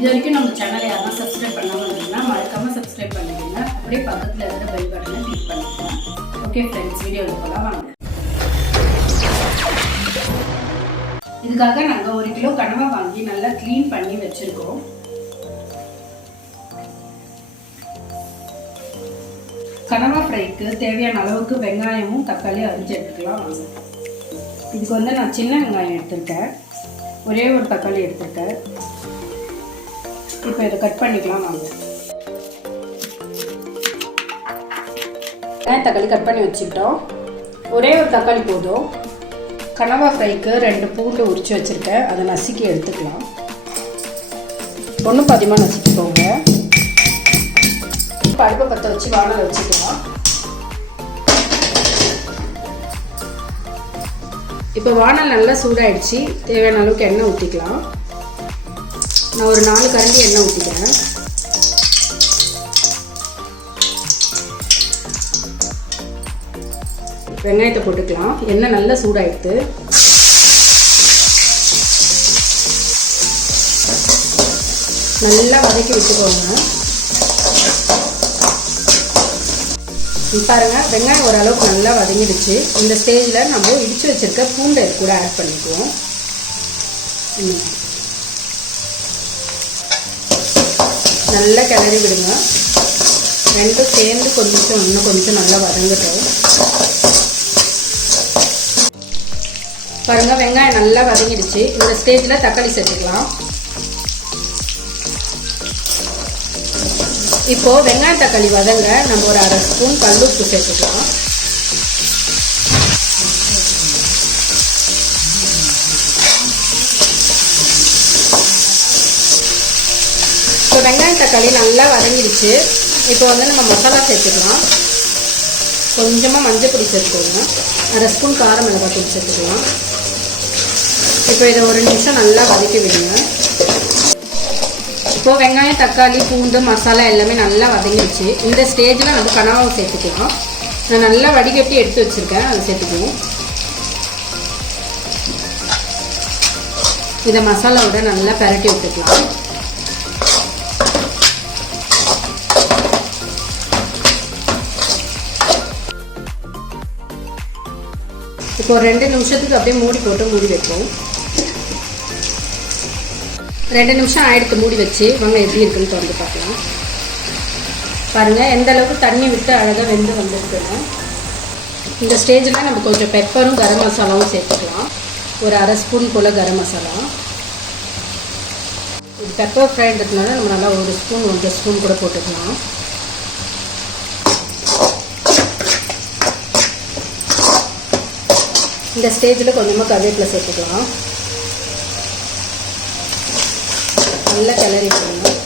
இது வரைக்கும் நம்ம சேனலை யாரும் சப்ஸ்கிரைப் பண்ணாமல் இருந்தீங்கன்னா மறக்காமல் சப்ஸ்கிரைப் பண்ணிடுங்க அப்படியே பக்கத்தில் இருக்கிற பெல் பட்டனை கிளிக் பண்ணிக்கலாம் ஓகே ஃப்ரெண்ட்ஸ் வீடியோவில் போகலாம் வாங்க. இதுக்காக நாங்கள் ஒரு கிலோ கனவா வாங்கி நல்லா க்ளீன் பண்ணி வச்சுருக்கோம். கனவா ஃப்ரைக்கு தேவையான அளவுக்கு வெங்காயமும் தக்காளியும் அரிஞ்சு எடுத்துக்கலாம் வாங்க. இதுக்கு வந்து நான் சின்ன வெங்காயம் எடுத்திருக்கேன். ஒரே ஒரு தக்காளி எடுத்திருக்கேன். இப்போ இதை கட் பண்ணிக்கலாம் வாங்க வெங்காயம் தக்காளி கட் பண்ணி வச்சுக்கிட்டோம். ஒரே ஒரு தக்காளி போதும். கனவா ஃப்ரைக்கு ரெண்டு பூண்டு உரித்து வச்சுருக்கேன். அதை நசுக்கி எடுத்துக்கலாம். ஒன்று பாதியமாக நசுக்கிக்கோங்க. இப்போ பற்ற வச்சு வானல் வச்சுக்கலாம். இப்போ வானல் நல்லா சூடாயிடுச்சு. தேவையான அளவுக்கு எண்ணெய் ஊற்றிக்கலாம் நான் ஒரு நாலு கரண்டி எண்ணெய் ஊற்றிக்கிறேன் வெங்காயத்தை போட்டுக்கலாம். எண்ணெய் நல்லா சூடாயிடுது நல்லா வதக்கி விட்டுக்கோங்க. பாருங்க வெங்காயம் ஓரளவுக்கு நல்லா வதங்கிடுச்சு. இந்த ஸ்டேஜில் நம்ம இடித்து வச்சிருக்க பூண்டை கூட ஆட் பண்ணிக்குவோம். நல்லா கிளறி விடுங்க. ரெண்டும் சேர்ந்து கொஞ்சம் இன்னும் கொஞ்சம் நல்லா வதங்கட்டும். பாருங்க வெங்காயம் நல்லா வதங்கிடுச்சு. இந்த ஸ்டேஜில் தக்காளி சேர்த்துக்கலாம். இப்போ வெங்காயம் தக்காளி வதங்க நம்ம ஒரு அரை ஸ்பூன் கல்லுப்பு சேர்த்துக்கலாம். வெங்காயம் தக்காளி நல்லா வதங்கிடுச்சு. இப்போ வந்து நம்ம மசாலா சேர்த்துக்கலாம். கொஞ்சமாக மஞ்சள் பொடி சேர்த்துக்கோங்க. அரை ஸ்பூன் காரம் மிளகாய் தூள் சேர்த்துக்கலாம். இப்போ இதை ஒரு நிமிஷம் நல்லா வதக்கி விடுங்க. இப்போ வெங்காயம் தக்காளி பூண்டு மசாலா எல்லாமே நல்லா வதங்கிடுச்சு. இந்த ஸ்டேஜில் நம்ம கனவாவை சேர்த்துக்கலாம். நான் நல்லா வடிகட்டி எடுத்து வச்சுருக்கேன். அதை சேர்த்துக்குவோம். இதை மசாலாவோட நல்லா பரட்டி விட்டுக்கலாம். ஒரு ரெண்டு நிமிஷத்துக்கு அப்படியே மூடி போட்டு மூடி வைப்போம். ரெண்டு நிமிஷம் ஆயிடுத்து மூடி வச்சு. வாங்க எப்படி இருக்குன்னு திறந்து பார்க்கலாம். பாருங்கள் எந்த அளவுக்கு தண்ணி விட்டு அழகாக வெந்து வந்திருக்குன்னு இந்த ஸ்டேஜில் நம்ம கொஞ்சம் பெப்பரும் கரம் மசாலாவும் சேர்த்துக்கலாம். ஒரு அரை ஸ்பூன் போல் கரம் மசாலா. பெப்பர் ஃப்ரைன்றதுனால நம்ம நல்லா ஒரு ஸ்பூன் ஒன்றரை ஸ்பூன் கூட போட்டுக்கலாம். இந்த ஸ்டேஜில் கொஞ்சமாக கருவேப்பிலை சேர்த்துக்கலாம். நல்லா கிளறி விடணும்.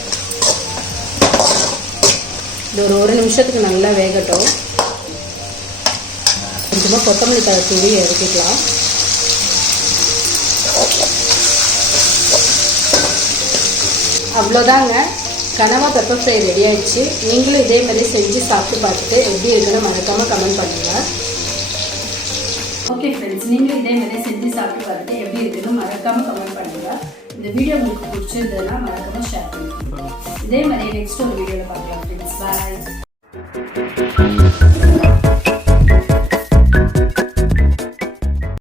இது ஒரு ஒரு நிமிஷத்துக்கு நல்லா வேகட்டும். கொஞ்சமாக கொத்தமல்லி தழை தூவி இறக்கிக்கலாம். அவ்வளோதாங்க. கனவா பெப்பர் ஃப்ரை ரெடி ஆயிடுச்சு. நீங்களும் இதே மாதிரி செஞ்சு சாப்பிட்டு பார்த்துட்டு எப்படி இருக்குன்னு மறக்காமல் கமெண்ட் பண்ணுங்கள் ஓகே ஃப்ரெண்ட்ஸ் நீங்களும் இதே மாதிரி செஞ்சு சாப்பிட்டு பார்த்துட்டு எப்படி இருக்குன்னு மறக்காமல் கமெண்ட் பண்ணுங்கள் இந்த வீடியோ உங்களுக்கு பிடிச்சிருந்ததுன்னா மறக்காமல் ஷேர் பண்ணுங்க. இதே மாதிரி நெக்ஸ்ட் ஒரு வீடியோவில் பார்க்கலாம் ஃப்ரெண்ட்ஸ் பாய்